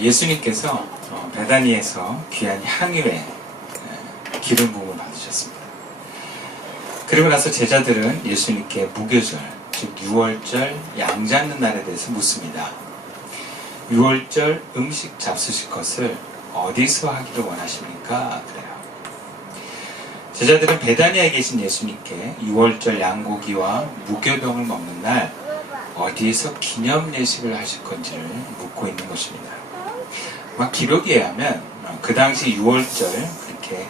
예수님께서 베다니에서 귀한 향유에 기름 부음을 받으셨습니다. 그리고 나서 제자들은 예수님께 무교절, 즉 6월절 양 잡는 날에 대해서 묻습니다. 6월절 음식 잡수실 것을 어디서 하기를 원하십니까? 그래요. 제자들은 베다니아에 계신 예수님께 6월절 양고기와 무교병을 먹는 날 어디에서 기념 예식을 하실 건지를 묻고 있는 것입니다. 기록에 의하면 그 당시 6월절 그렇게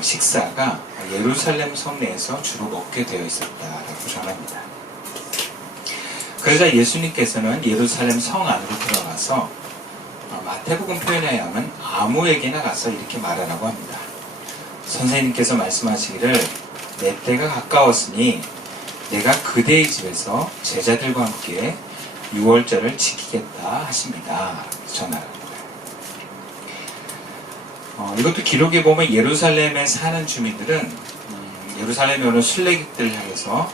식사가 예루살렘 성내에서 주로 먹게 되어 있었다라고 전합니다. 그러자 예수님께서는 예루살렘 성 안으로 들어가서 마태복음 표현에 의하면 아무에게나 가서 이렇게 말하라고 합니다. 선생님께서 말씀하시기를 내 때가 가까웠으니 내가 그대의 집에서 제자들과 함께 6월절을 지키겠다 하십니다. 전하라고. 이것도 기록에 보면 예루살렘에 사는 주민들은 예루살렘에 오는 순례객들을 향해서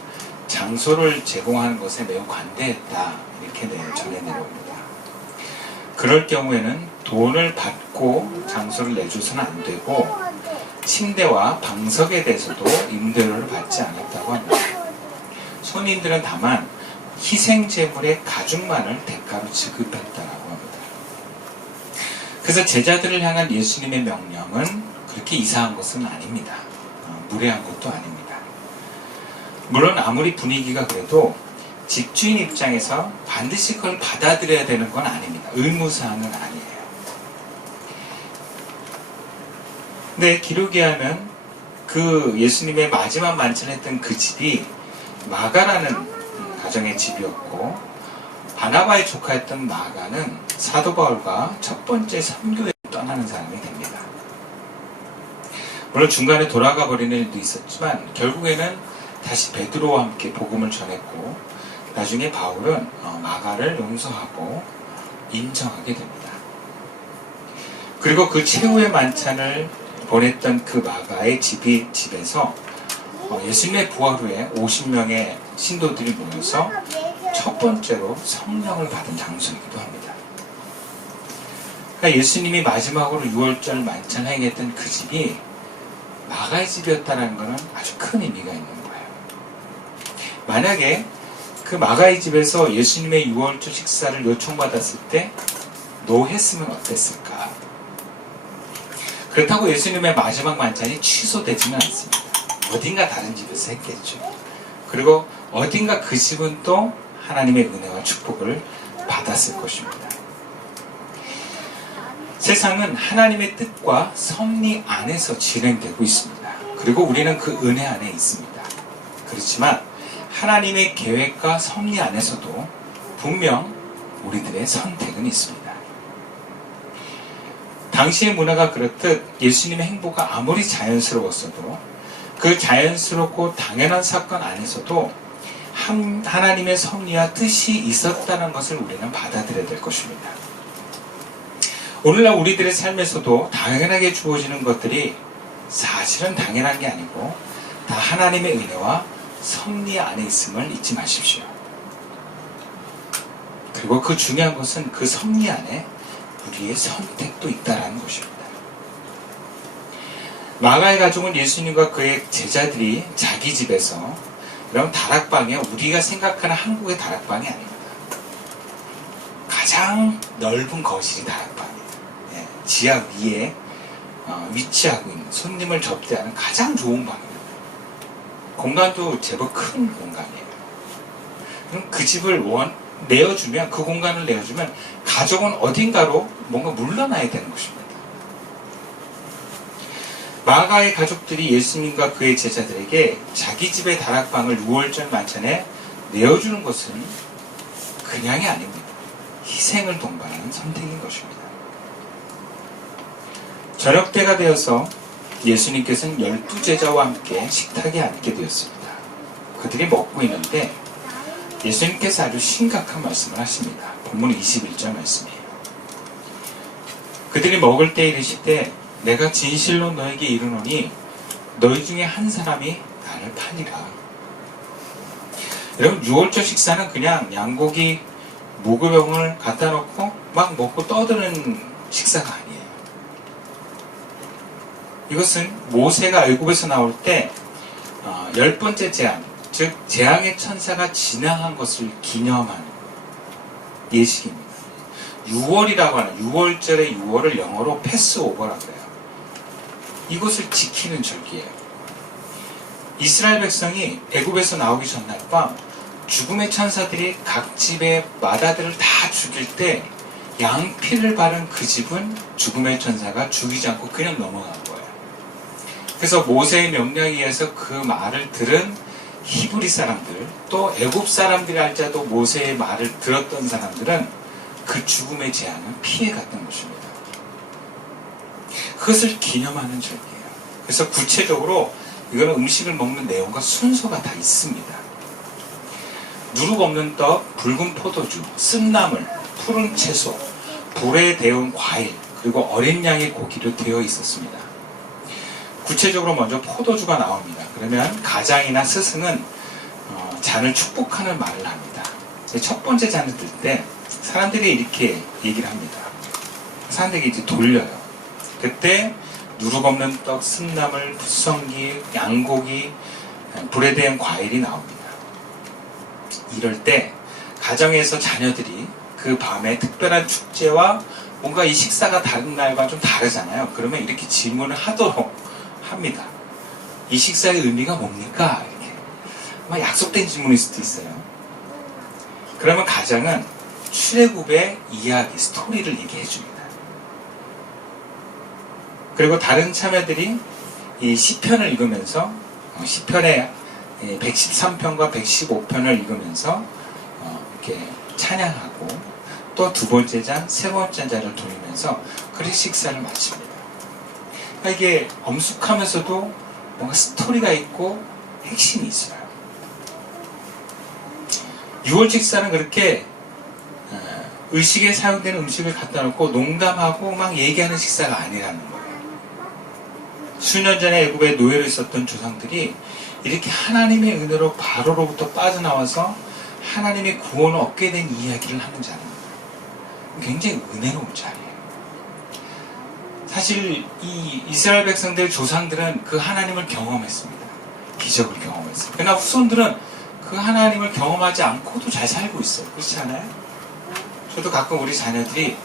장소를 제공하는 것에 매우 관대했다. 이렇게 전해 내려옵니다. 그럴 경우에는 돈을 받고 장소를 내줘서는 안 되고 침대와 방석에 대해서도 임대료를 받지 않았다고 합니다. 손님들은 다만 희생제물의 가죽만을 대가로 지급했다라고 합니다. 그래서 제자들을 향한 예수님의 명령은 그렇게 이상한 것은 아닙니다. 무례한 것도 아닙니다. 물론 아무리 분위기가 그래도 집주인 입장에서 반드시 그걸 받아들여야 되는 건 아닙니다. 의무사항은 아니에요. 근데 기록에 하면 그 예수님의 마지막 만찬을 했던 그 집이 마가라는 가정의 집이었고 바나바의 조카였던 마가는 사도 바울과 첫 번째 선교에 떠나는 사람이 됩니다. 물론 중간에 돌아가 버리는 일도 있었지만 결국에는 다시 베드로와 함께 복음을 전했고 나중에 바울은 마가를 용서하고 인정하게 됩니다. 그리고 그 최후의 만찬을 보냈던 그 마가의 집에서 예수님의 부활 후에 50명의 신도들이 모여서 첫 번째로 성령을 받은 장소이기도 합니다. 그러니까 예수님이 마지막으로 6월절 만찬 행했던 그 집이 마가의 집이었다는 것은 아주 큰 의미가 있는 거예요. 만약에 그 마가의 집에서 예수님의 6월절 식사를 요청받았을 때 노했으면 어땠을까? 그렇다고 예수님의 마지막 만찬이 취소되지는 않습니다. 어딘가 다른 집에서 했겠죠. 그리고 어딘가 그 집은 또 하나님의 은혜와 축복을 받았을 것입니다. 세상은 하나님의 뜻과 섭리 안에서 진행되고 있습니다. 그리고 우리는 그 은혜 안에 있습니다. 그렇지만 하나님의 계획과 섭리 안에서도 분명 우리들의 선택은 있습니다. 당시의 문화가 그렇듯 예수님의 행보가 아무리 자연스러웠어도 그 자연스럽고 당연한 사건 안에서도 하나님의 섭리와 뜻이 있었다는 것을 우리는 받아들여야 될 것입니다. 오늘날 우리들의 삶에서도 당연하게 주어지는 것들이 사실은 당연한 게 아니고 다 하나님의 은혜와 섭리 안에 있음을 잊지 마십시오. 그리고 그 중요한 것은 그 섭리 안에 우리의 선택도 있다는 것입니다. 마가의 가족은 예수님과 그의 제자들이 자기 집에서 이런 다락방에 우리가 생각하는 한국의 다락방이 아닙니다. 가장 넓은 거실이 다락방이에요. 지하 위에 위치하고 있는 손님을 접대하는 가장 좋은 방입니다. 공간도 제법 큰 공간이에요. 그럼 그 집을 내어주면 그 공간을 내어주면 가족은 어딘가로 뭔가 물러나야 되는 것입니다. 마가의 가족들이 예수님과 그의 제자들에게 자기 집의 다락방을 6월절 만찬에 내어주는 것은 그냥이 아닙니다. 희생을 동반하는 선택인 것입니다. 저녁 때가 되어서 예수님께서는 12제자와 함께 식탁에 앉게 되었습니다. 그들이 먹고 있는데 예수님께서 아주 심각한 말씀을 하십니다. 본문 21절 말씀이에요. 그들이 먹을 때 이르시되 내가 진실로 너에게 이르노니 너희 중에 한 사람이 나를 파니라. 여러분 6월절 식사는 그냥 양고기 무교병을 갖다 놓고 막 먹고 떠드는 식사가 아니에요. 이것은 모세가 애굽에서 나올 때 10번째 재앙, 즉 재앙의 천사가 지나간 것을 기념하는 예식입니다. 6월이라고 하는 6월절의 6월을 영어로 패스오버라고 해요. 이것을 지키는 절기예요. 이스라엘 백성이 애굽에서 나오기 전날 밤 죽음의 천사들이 각 집의 마다들을 다 죽일 때 양피를 바른 그 집은 죽음의 천사가 죽이지 않고 그냥 넘어간 거예요. 그래서 모세의 명령에 의해서 그 말을 들은 히브리 사람들, 또 애굽 사람들이 할지라도 모세의 말을 들었던 사람들은 그 죽음의 재앙을 피해갔던 것입니다. 그것을 기념하는 절기예요. 그래서 구체적으로 이거는 음식을 먹는 내용과 순서가 다 있습니다. 누룩 없는 떡, 붉은 포도주, 쓴나물, 푸른 채소, 불에 데운 과일, 그리고 어린 양의 고기로 되어 있었습니다. 구체적으로 먼저 포도주가 나옵니다. 그러면 가장이나 스승은 잔을 축복하는 말을 합니다. 첫 번째 잔을 들 때 사람들이 이렇게 얘기를 합니다. 사람들이 이제 돌려요. 그때 누룩 없는 떡, 쓴나물, 풋성기, 양고기, 불에 대한 과일이 나옵니다. 이럴 때 가정에서 자녀들이 그 밤에 특별한 축제와 뭔가 이 식사가 다른 날과 좀 다르잖아요. 그러면 이렇게 질문을 하도록 합니다. 이 식사의 의미가 뭡니까? 이렇게. 아마 약속된 질문일 수도 있어요. 그러면 가장은 출애굽의 이야기, 스토리를 얘기해 줍니다. 그리고 다른 참여들이 이 시편을 읽으면서 시편의 113편과 115편을 읽으면서 이렇게 찬양하고 또 두 번째 잔, 세 번째 잔을 돌리면서 그렇게 식사를 마칩니다. 그러니까 이게 엄숙하면서도 뭔가 스토리가 있고 핵심이 있어요. 6월 식사는 그렇게 의식에 사용되는 음식을 갖다 놓고 농담하고 막 얘기하는 식사가 아니라는 거예요. 수년 전에 애굽에 노예로 있었던 조상들이 이렇게 하나님의 은혜로 바로로부터 빠져나와서 하나님의 구원을 얻게 된 이야기를 하는 자리입니다. 굉장히 은혜로운 자리예요. 사실 이 이스라엘 백성들 조상들은 그 하나님을 경험했습니다. 기적을 경험했어요. 그러나 후손들은 그 하나님을 경험하지 않고도 잘 살고 있어요. 그렇지 않아요? 저도 가끔 우리 자녀들이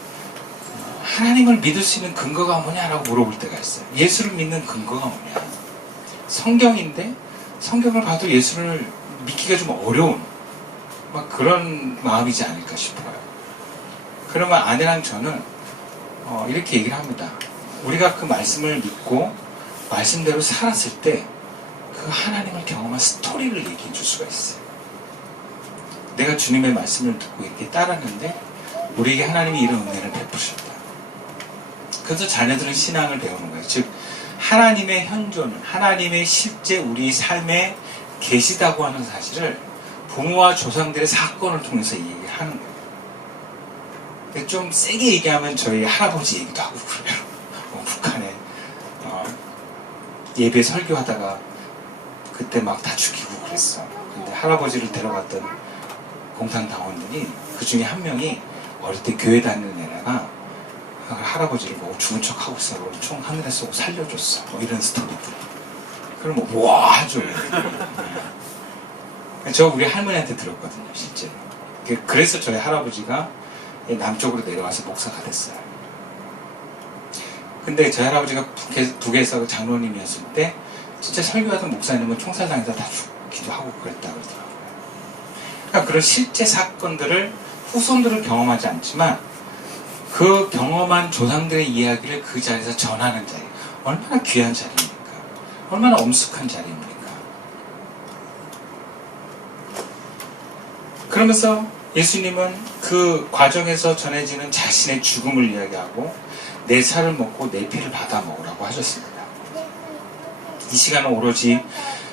하나님을 믿을 수 있는 근거가 뭐냐라고 물어볼 때가 있어요. 예수를 믿는 근거가 뭐냐? 성경인데 성경을 봐도 예수를 믿기가 좀 어려운 막 그런 마음이지 않을까 싶어요. 그러면 아내랑 저는 이렇게 얘기를 합니다. 우리가 그 말씀을 믿고 말씀대로 살았을 때 그 하나님을 경험한 스토리를 얘기해 줄 수가 있어요. 내가 주님의 말씀을 듣고 이렇게 따랐는데 우리에게 하나님이 이런 은혜를 베푸셨다. 그래서 자녀들은 신앙을 배우는 거예요. 즉 하나님의 현존을, 하나님의 실제 우리 삶에 계시다고 하는 사실을 부모와 조상들의 사건을 통해서 얘기하는 거예요. 좀 세게 얘기하면 저희 할아버지 얘기도 하고 그래요. 북한에 예배 설교하다가 그때 막 다 죽이고 그랬어. 근데 할아버지를 데려갔던 공산당원들이 그 중에 한 명이 어릴 때 교회 다니는 애가 할아버지를 보고 죽은 척 하고 있어. 총 하늘에 쏘고 살려줬어. 뭐 이런 스토리들. 그럼 와 하죠. 저 우리 할머니한테 들었거든요, 실제로. 그래서 저희 할아버지가 남쪽으로 내려와서 목사가 됐어요. 근데 저희 할아버지가 북에서 장로님이었을 때 진짜 설교하던 목사님은 총살당해서 다 죽기도 하고 그랬다 그러더라고요. 그러니까 그런 실제 사건들을 후손들을 경험하지 않지만 그 경험한 조상들의 이야기를 그 자리에서 전하는 자리, 얼마나 귀한 자리입니까? 얼마나 엄숙한 자리입니까? 그러면서 예수님은 그 과정에서 전해지는 자신의 죽음을 이야기하고 내 살을 먹고 내 피를 받아 먹으라고 하셨습니다. 이 시간은 오로지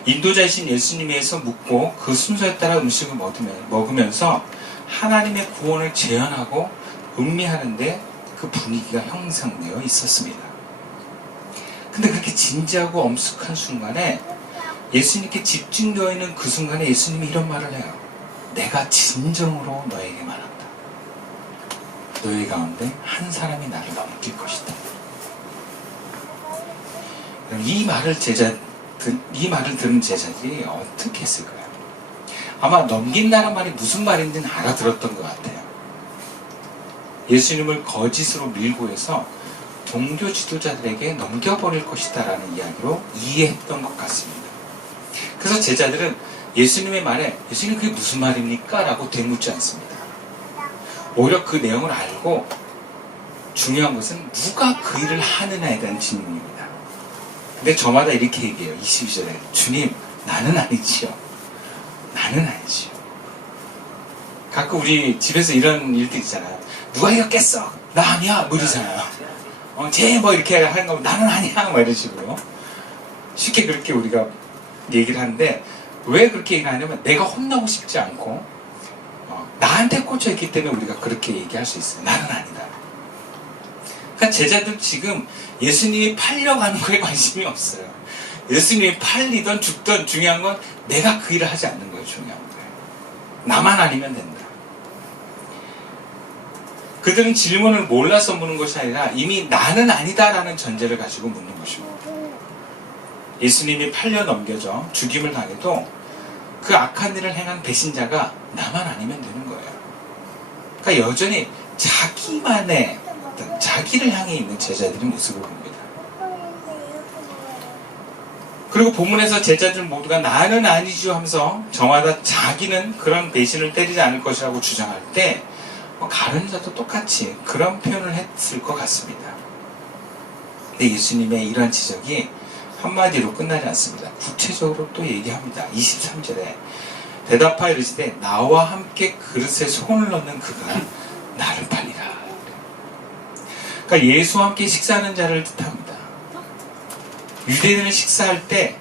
인도자이신 예수님에서 묻고 그 순서에 따라 음식을 먹으면서 하나님의 구원을 재현하고 음미하는데 그 분위기가 형성되어 있었습니다. 근데 그렇게 진지하고 엄숙한 순간에 예수님께 집중되어 있는 그 순간에 예수님이 이런 말을 해요. 내가 진정으로 너에게 말한다. 너희 가운데 한 사람이 나를 넘길 것이다. 이 말을 들은 제자들이 어떻게 했을까요? 아마 넘긴다는 말이 무슨 말인지는 알아들었던 것 같아요. 예수님을 거짓으로 밀고 해서 종교 지도자들에게 넘겨버릴 것이다 라는 이야기로 이해했던 것 같습니다. 그래서 제자들은 예수님의 말에 예수님 그게 무슨 말입니까? 라고 되묻지 않습니다. 오히려 그 내용을 알고 중요한 것은 누가 그 일을 하느냐에 대한 질문입니다. 근데 저마다 이렇게 얘기해요. 22절에 주님 나는 아니지요. 나는 아니지요. 가끔 우리 집에서 이런 일들 있잖아요. 누가 이거 깼어? 나 아니야. 뭐 이러잖아요. 쟤 뭐 이렇게 하는 거 나는 아니야. 뭐 이런 식으로 쉽게 그렇게 우리가 얘기를 하는데 왜 그렇게 얘기를 하냐면 내가 혼나고 싶지 않고 나한테 꽂혀있기 때문에 우리가 그렇게 얘기할 수 있어요. 나는 아니다. 그러니까 제자들 지금 예수님이 팔려가는 거에 관심이 없어요. 예수님이 팔리던 죽던 중요한 건 내가 그 일을 하지 않는 거예요. 중요한 거예요. 나만 아니면 된다. 그들은 질문을 몰라서 묻는 것이 아니라 이미 나는 아니다라는 전제를 가지고 묻는 것입니다. 예수님이 팔려 넘겨져 죽임을 당해도 그 악한 일을 행한 배신자가 나만 아니면 되는 거예요. 그러니까 여전히 자기만의 어떤 자기를 향해 있는 제자들의 모습을 봅니다. 그리고 본문에서 제자들 모두가 나는 아니지요 하면서 저마다 자기는 그런 배신을 때리지 않을 것이라고 주장할 때 가룟유다도 똑같이 그런 표현을 했을 것 같습니다. 근데 예수님의 이러한 지적이 한마디로 끝나지 않습니다. 구체적으로 또 얘기합니다. 23절에 대답하여 이르시되 나와 함께 그릇에 손을 넣는 그가 나를 팔리라. 그러니까 예수와 함께 식사하는 자를 뜻합니다. 유대인은 식사할 때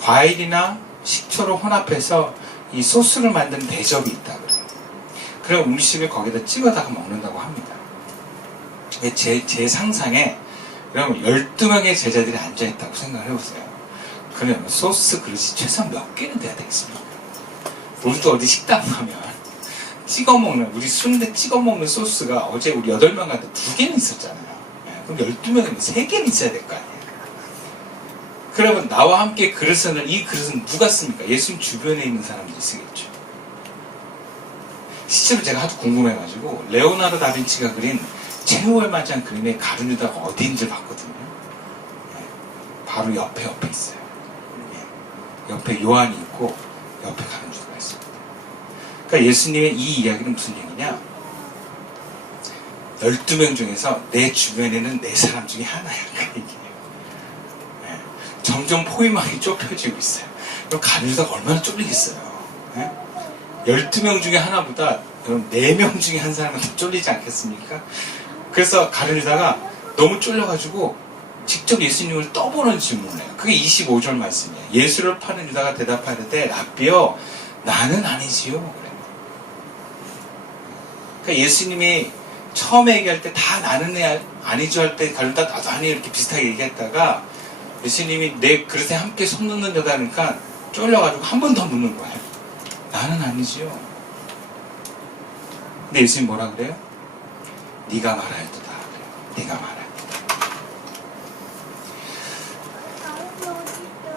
과일이나 식초로 혼합해서 이 소스를 만든 대접이 있다 그래요. 그럼 음식을 거기다 찍어다가 먹는다고 합니다. 제 상상에 그럼 12명의 제자들이 앉아있다고 생각을 해보세요. 그러면 소스 그릇이 최소한 몇 개는 돼야 되겠습니까? 우리도 어디 식당 가면 찍어먹는, 우리 순대 찍어먹는 소스가 어제 우리 8명 갔는데 2개는 있었잖아요. 그럼 12명이면 3개는 있어야 될 거 아니에요. 그러면 나와 함께 그릇을, 이 그릇은 누가 씁니까? 예수님 주변에 있는 사람들이 쓰겠죠. 실제로 제가 하도 궁금해가지고 레오나르도 다빈치가 그린 최후의 맞이한 그림의 가룟유다가 어디인지 봤거든요. 바로 옆에 있어요. 옆에 요한이 있고 옆에 가룟유다가 있습니다. 그러니까 예수님의 이 이야기는 무슨 얘기냐? 12명 중에서 내 주변에는 내 사람 중에 하나야. 그 얘기예요. 점점 포위망이 좁혀지고 있어요. 그럼 가룟유다가 얼마나 쫄리겠어요. 12명 중에 하나보다 4명 중에 한 사람은 더 쫄리지 않겠습니까? 그래서 가룟유다가 너무 쫄려가지고 직접 예수님을 떠보는 질문을 해요. 그게 25절 말씀이에요. 예수를 파는 유다가 대답하는데 랍비여 나는 아니지요. 그래요. 그러니까 예수님이 처음에 얘기할 때 다 나는 아니죠 할 때 가룟유다 나도 아니 이렇게 비슷하게 얘기했다가 예수님이 내 그릇에 함께 손 넣는 여자니까 쫄려가지고 한 번 더 묻는 거예요. 나는 아니지요. 근데 예수님 뭐라 그래요? 네가 말하였도다. 네가 말하였도다.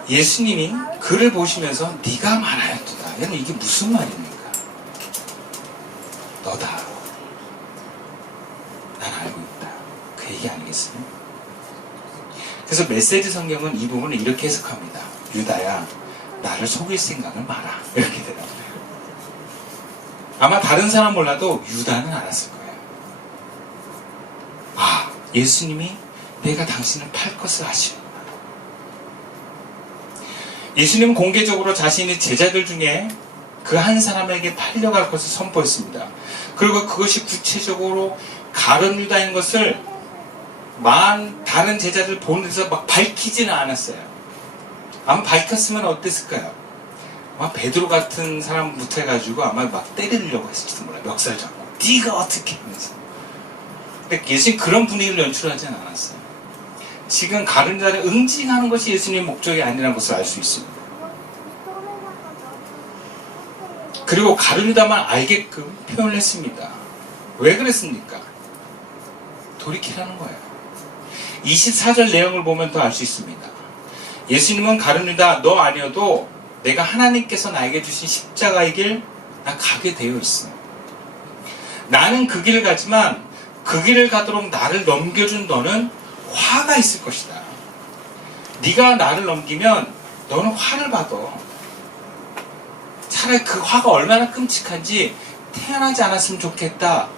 예수님이 그를 보시면서 네가 말하였도다. 여러분 이게 무슨 말입니까? 너다. 난 알고 있다. 그 얘기 아니겠어요? 그래서 메시지 성경은 이 부분을 이렇게 해석합니다. 유다야, 나를 속일 생각을 마라. 이렇게 대답해요. 아마 다른 사람 몰라도 유다는 알았을 거예요. 아, 예수님이 내가 당신을 팔 것을 아시는구나. 예수님은 공개적으로 자신의 제자들 중에 그 한 사람에게 팔려갈 것을 선포했습니다. 그리고 그것이 구체적으로 가룟유다인 것을 다른 제자들 보는 데서 막 밝히지는 않았어요. 아마 밝혔으면 어땠을까요? 아마 베드로 같은 사람부터 해가지고 아마 막 때리려고 했을지도 몰라요. 멱살 잡고 네가 어떻게 하면서. 근데 예수님 그런 분위기를 연출하지는 않았어요. 지금 가룟유다를 응징하는 것이 예수님의 목적이 아니라는 것을 알 수 있습니다. 그리고 가룟유다만 알게끔 표현을 했습니다. 왜 그랬습니까? 돌이키라는 거예요. 24절 내용을 보면 더 알 수 있습니다. 예수님은 가룟유다, 너 아니어도 내가 하나님께서 나에게 주신 십자가의 길 나 가게 되어 있어. 나는 그 길을 가지만 그 길을 가도록 나를 넘겨준 너는 화가 있을 것이다. 네가 나를 넘기면 너는 화를 받아. 차라리 그 화가 얼마나 끔찍한지 태어나지 않았으면 좋겠다.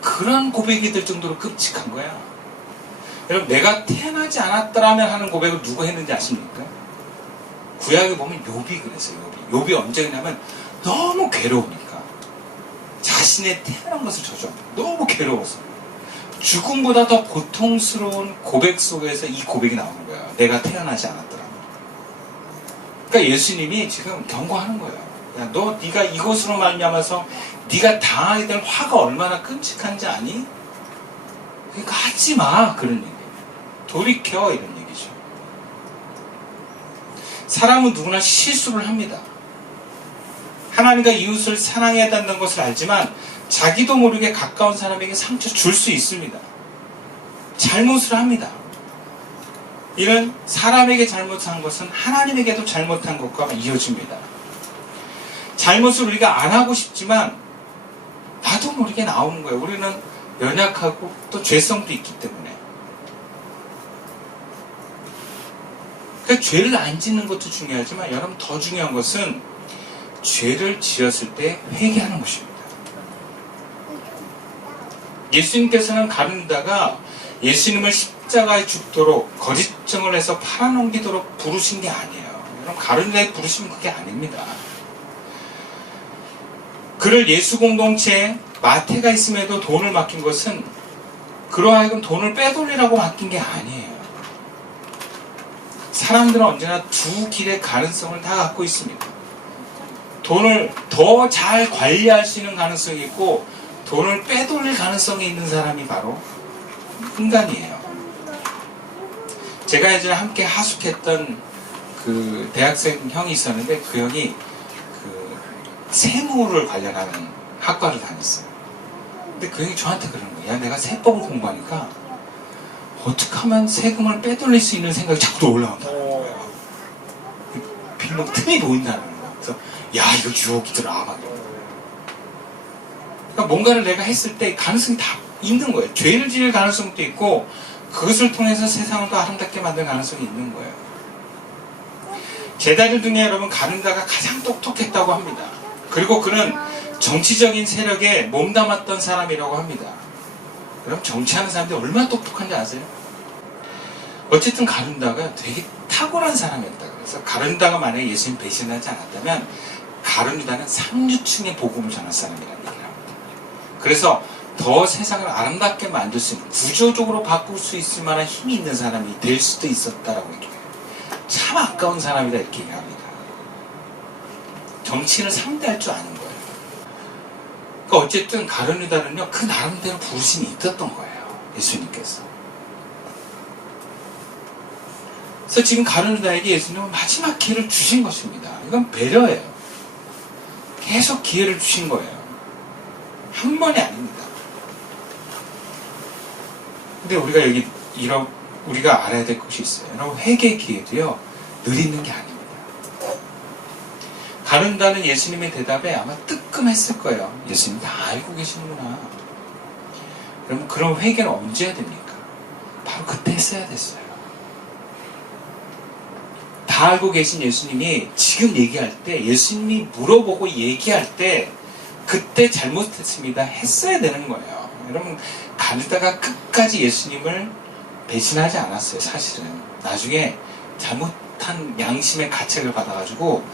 그런 고백이 될 정도로 끔찍한 거야. 여러분, 내가 태어나지 않았더라면 하는 고백을 누가 했는지 아십니까? 구약에 보면 욥이 그랬어요. 욥이 언제 그러냐면 너무 괴로우니까 자신의 태어난 것을 저주합니다. 너무 괴로워서 죽음보다 더 고통스러운 고백 속에서 이 고백이 나오는 거예요. 내가 태어나지 않았더라면. 그러니까 예수님이 지금 경고하는 거예요. 야, 너 네가 이것으로 말미암아서 네가 당하게 될 화가 얼마나 끔찍한지 아니? 그러니까 하지 마. 그런 얘기예요. 돌이켜. 이런 얘기죠. 사람은 누구나 실수를 합니다. 하나님과 이웃을 사랑해야 한다는 것을 알지만 자기도 모르게 가까운 사람에게 상처 줄 수 있습니다. 잘못을 합니다. 이런 사람에게 잘못한 것은 하나님에게도 잘못한 것과 이어집니다. 잘못을 우리가 안 하고 싶지만 나도 모르게 나오는 거예요. 우리는 연약하고 또 죄성도 있기 때문에. 그러니까 죄를 안 짓는 것도 중요하지만 여러분 더 중요한 것은 죄를 지었을 때 회개하는 것입니다. 예수님께서는 가룟유다가 예수님을 십자가에 죽도록 거짓증을 해서 팔아넘기도록 부르신 게 아니에요. 여러분, 가룟유다에 부르시면 그게 아닙니다. 그를 예수 공동체에 마태가 있음에도 돈을 맡긴 것은 그로 하여금 돈을 빼돌리라고 맡긴 게 아니에요. 사람들은 언제나 두 길의 가능성을 다 갖고 있습니다. 돈을 더 잘 관리할 수 있는 가능성이 있고 돈을 빼돌릴 가능성이 있는 사람이 바로 인간이에요. 제가 예전에 함께 하숙했던 그 대학생 형이 있었는데 그 형이 그 세무를 관련하는 학과를 다녔어요. 근데 그 형이 저한테 그러는 거예요. 야, 내가 세법을 공부하니까 어떻게 하면 세금을 빼돌릴 수 있는 생각이 자꾸 올라온다는 거예요. 빈목 틈이 보인다는 거예요. 그래서 야, 이거 유혹이더라. 막 그러니까 뭔가를 내가 했을 때 가능성이 다 있는 거예요. 죄를 지을 가능성도 있고 그것을 통해서 세상을 더 아름답게 만들 가능성이 있는 거예요. 제자들 중에 여러분 가룟유다가 가장 똑똑했다고 합니다. 그리고 그는 정치적인 세력에 몸담았던 사람이라고 합니다. 그럼 정치하는 사람들이 얼마나 똑똑한지 아세요? 어쨌든 가룟유다가 되게 탁월한 사람이었다. 그래서 가룟유다가 만약에 예수님 배신하지 않았다면 가룟유다는 상류층의 복음을 전할 사람이라는 얘기를 합니다. 그래서 더 세상을 아름답게 만들 수 있는, 구조적으로 바꿀 수 있을 만한 힘이 있는 사람이 될 수도 있었다라고 얘기해요. 참 아까운 사람이다 이렇게 얘기합니다. 정치를 상대할 줄 아는 거예요. 그러니까 어쨌든 가룟유다는요 그 나름대로 부르심이 있었던 거예요. 예수님께서. 그래서 지금 가룟유다에게 예수님은 마지막 기회를 주신 것입니다. 이건 배려예요. 계속 기회를 주신 거예요. 한 번이 아닙니다. 근데 우리가 여기 우리가 알아야 될 것이 있어요. 여러분, 회개 기회도요 늘 있는 게 아닙니다. 가룟유다는 예수님의 대답에 아마 뜨끔했을 거예요. 예수님 다 알고 계시는구나. 그럼 그런 회개는 언제 해야 됩니까? 바로 그때 했어야 됐어요. 다 알고 계신 예수님이 지금 얘기할 때, 예수님이 물어보고 얘기할 때 그때 잘못했습니다 했어야 되는 거예요. 여러분, 가룟유다가 끝까지 예수님을 배신하지 않았어요. 사실은 나중에 잘못한 양심의 가책을 받아가지고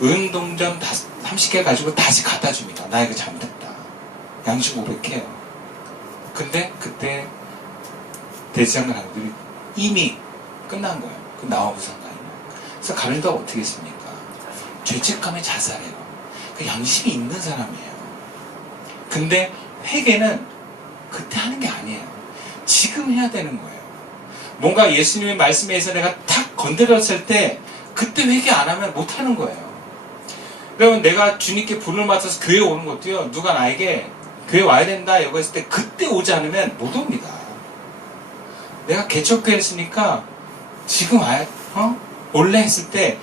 은동전 30개 가지고 다시 갖다 줍니다. 나 이거 잘못했다. 양심 고백해요. 근데 그때 대제사장 관들이 이미 끝난 거예요. 그 나와부 상관이면. 그래서 가룟유다가 어떻게 했습니까? 죄책감에 자살해요. 그 양심이 있는 사람이에요. 근데 회개는 그때 하는 게 아니에요. 지금 해야 되는 거예요. 뭔가 예수님의 말씀에 의해서 내가 탁 건드렸을 때 그때 회개 안 하면 못 하는 거예요. 여러분, 내가 주님께 불을 맡아서 교회에 오는 것도요, 누가 나에게 교회 와야 된다 이거 했을 때 그때 오지 않으면 못 옵니다. 내가 개척교회 했으니까 지금 와요? 올래 했을 때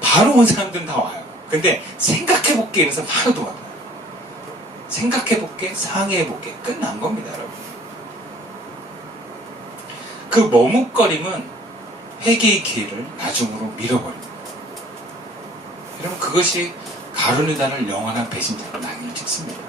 바로 온 사람들은 다 와요. 근데 생각해볼게 이래서 바로 도망가요. 생각해볼게, 상의해볼게. 끝난 겁니다, 여러분. 그 머뭇거림은 회개의 기회를 나중으로 밀어버립니다. 여러분, 그것이 가룟유다를 영원한 배신자로 낙인을 찍습니다.